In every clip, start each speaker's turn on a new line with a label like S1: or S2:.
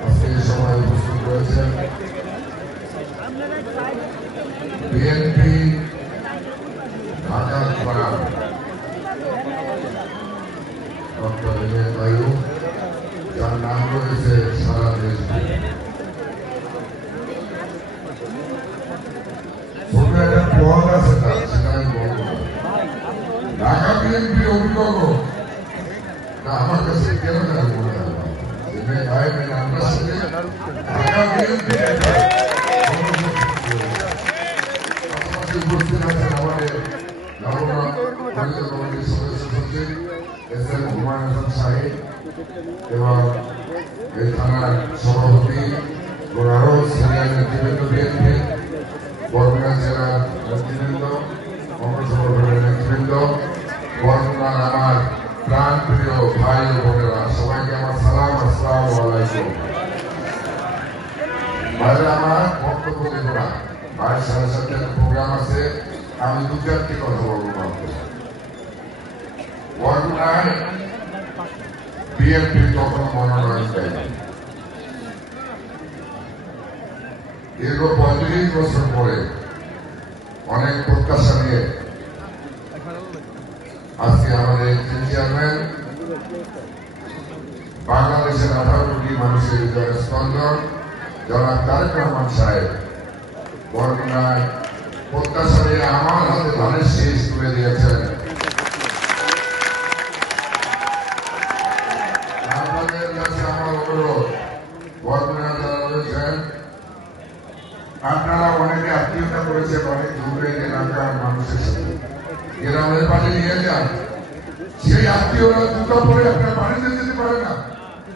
S1: আজকে সময় উপস্থিত রয়েছেন বিএনপি ঢাকা পাড়া ডক্টর বিজয় বায়ু যার নাম রয়েছে সারা দেশ ছোট একটা পদ আছে তার সেটা আমি বলব। ঢাকা বিএনপি আমার কাছে কেন যেন মনে হয় এস এম হাসান সাহেব এবং এই থানার সভাপতি এবং জেলার নেতৃবৃন্দ সাড়ে সাতটার প্রোগ্রাম আছে আমি দু চারটি কথা বলব কখনো মনোনয়ন দেয়নি দীর্ঘ পঁয়ত্রিশ বছর পরে অনেক প্রত্যাশা নিয়ে আজকে আমাদের চেয়ারম্যান বাংলাদেশের আঠারো কোটি মানুষের হৃদয়ের স্পন্দন। জনাব তারেক রহমান সাহেব বরগুনায় প্রত্যাশা নিয়ে আমার হাতে ধানের শীষ তুলে দিয়েছেন। যারা আপনারা অনেকে আত্মীয়তা করেছেন, অনেক দূরে এলাকার মানুষের সাথে। নিয়ে যান। সেই আত্মীয়রা জুতো পরে আপনার যেতে পারে না।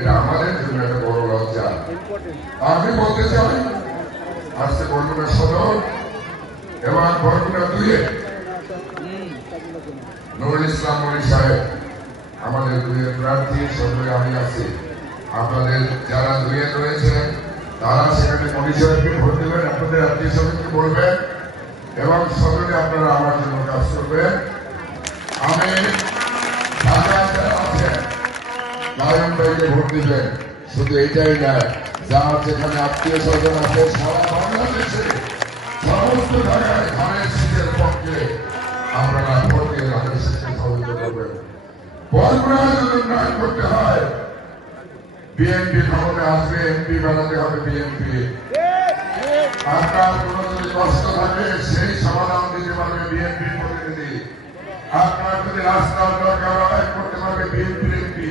S1: এটা আমাদের জন্য একটা বড় লজ্জা আমি বলতে চাই, আজকে বরগুনা সদর এবং বরগুনা দুয়ে নুরুল ইসলাম মনি সাহেব আমাদের দুয়ে প্রার্থী সদরে আমি আছি। আপনাদের যারা দুয়ে রয়েছেন তারা সেখানে মনি সাহেবকে ভোট দেবেন, আপনাদের আত্মীয় স্বজনকে বলবেন এবং সদরে আপনারা আমার জন্য কাজ করবেন। আমি নারায়ণ ভাইকে ভোট দিবেন। শুধু এটাই নয়, যার যেখানে আত্মীয় স্বজন আছে, সারা বাংলাদেশে সমস্ত জায়গায় ধানের শীতের পক্ষে আপনারা ধানের শীতকে সহযোগিতা করবেন উন্নয়ন করতে হয়, বিএনপি আসবে, এমপি হবে বিএনপি। আপনার যদি কষ্ট থাকে, সেই সমাধান দিতে পারবে বিএনপি প্রতিনিধি। আপনার যদি রাস্তার দরকার করতে পারবে BNP MP.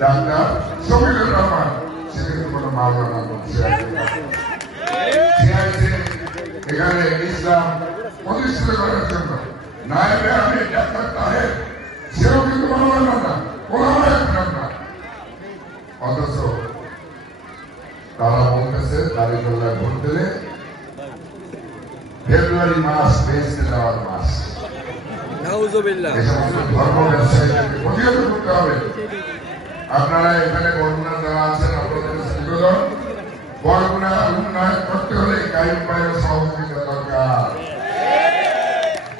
S1: Doctor Shafiqur Rahman সে কিন্তু কোনো মাওলানা বলছে এখানে ইসলাম প্রতিষ্ঠিত করার জন্য। নায়বে আমি ডাক্তার তাহের সেও কিন্তু মাওলানা না একরাম না। অথচ তারা বলতেছে দাঁড়িয়ে ভোট দিলে ফেব্রুয়ারি মাস বেসতে যাওয়ার মাস।
S2: নাউজুবিল্লাহ।
S1: এই সমস্ত ধর্ম ব্যবসায়ীদেরকে প্রতিহত করতে হবে। আপনারা এখানে বরগুনা যারা আছেন, আপনাদের নিবেদন। বরগুনা উন্নয়ন করতে হলে কায়ুম ভাইয়ের সহযোগিতা দরকার।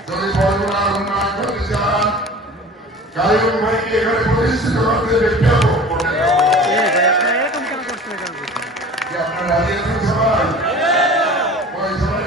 S1: যদি বরগুনা উন্নয়ন করতে চান কায়ুম ভাইকে এখানে প্রতিষ্ঠিত করতে। কি আপনারা সবাই? ওই সবাই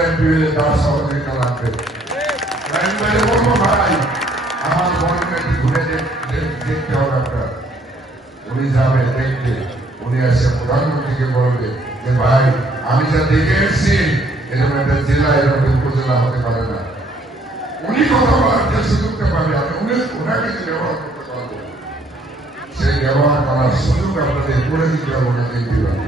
S1: এমপি হলে তার সহযোগিতা লাগবে ভাইকে বলব ভাই আমার একটু ঘুরে দেখ- দেখ- দেখতে হবে আপনার উনি যাবে দেখতে উনি এসে প্রধানমন্ত্রীকে বলবে যে, ভাই, আমি যা দেখে এসেছি, এরকম একটা জেলা, এরকম উপজেলা হতে পারে না। উনি কথা বলার যে সুযোগটা আমি উনি ওনাকে ব্যবহার করতে পারব, সেই ব্যবহার করার সুযোগ আপনাদের করে দিতে হবে, ওনাকে দিতে হবে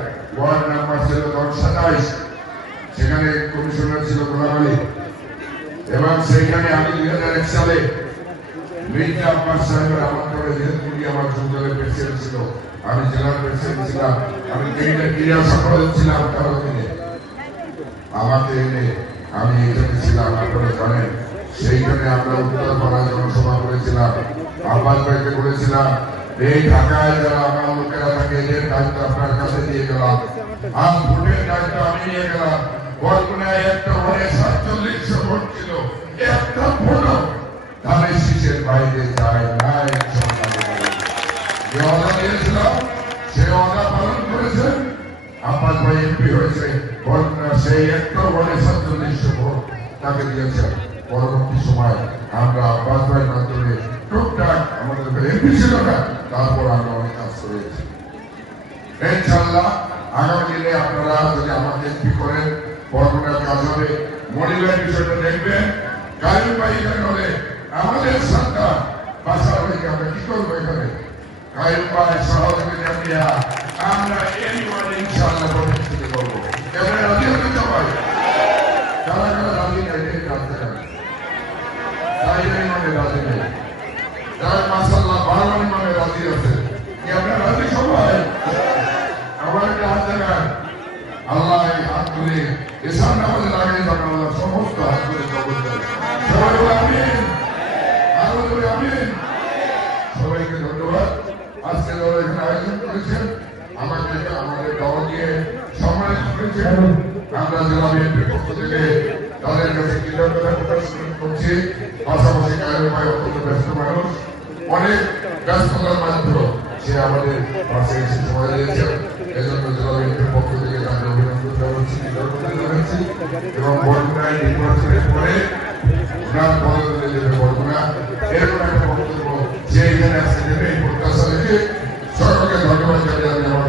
S1: ওয়ার্ড নাম্বার ছিল সাতাইশ সেখানে কমিশনার ছিল গোলামালী এবং সেইখানে আমি দুই হাজার এক সালে মির্জা আব্বাস সাহেবের আমন্ত্রণে যেহেতু উনি আমার যুগলের প্রেসিডেন্ট ছিল, আমি জেলার প্রেসিডেন্ট ছিলাম, আমি ক্রীড়া সম্পাদক ছিলাম কারও দিনে আমাকে এনে আমি এখানে ছিলাম, আপনারা জানেন। সেইখানে আমরা উত্তর পাড়ায় জনসভা করেছিলাম আব্বাস ভাইকে বলেছিলাম এই ঢাকায় যারা আমার লোকেরা থাকে, এদের দায়িত্ব আপনার কাছে দিয়ে গেলাম। আর ভোটের দায়িত্ব আমি নিয়ে গেলাম। বরগুনায় একটা ওয়ার্ডে সাতচল্লিশশো ভোট ছিল, একটা ভোটও ধানের শীষের বাইরে যায় ভাই ভোট দিয়েছেন পরবর্তী সময় আমরা আব্বাস ভাইয়ের মাধ্যমে টুকটাক আমাদের এমপি ছিল না তারপর অনেক কাজ করেছি ইনশাল্লাহ আগামী দিনে আপনারা যদি আমাকে এমপি করেন বরগুনার কাজ হবে। মনিবের বিষয়টা দেখবেন কাজী ভাই এখানে হলে আমাদের সন্তান বাসা ভাইকে আমরা কি করব এখানে? কায়ুম ভাই সহযোগিতা দিয়া আমরা এই ওয়ার্ডে ইনশাল্লাহ প্রতিষ্ঠিত করব। এবারে রাজি হতে সবাই কারা কারা রাজি নেই রাখতে হবে তাই মানে রাজি নেই। যারা মাসাল্লাহ বারবার মানে রাজি আছে। কি আপনারা আমার একটা হাত সবাই সবাইকে ধন্যবাদ। আজকে আয়োজন করেছেন, আমাকে আমাদের দল দিয়ে সম্মানিত করেছেন। আমরা জেলা বিএনপির পক্ষ থেকে তাদের পাশাপাশি অত্যন্ত ব্যস্ত মানুষ। অনেক ব্যস্ততার মাধ্যমে সে আমাদের পাশে এসে সময় দিয়েছেন। এজন্য জেলা বিএনপির পক্ষ থেকে তাকে অভিনন্দন জানাচ্ছি জানাচ্ছি এবং বরগুনায় নির্বাচনের পরে ওনার ধন্যবাদ জানিয়ে আমি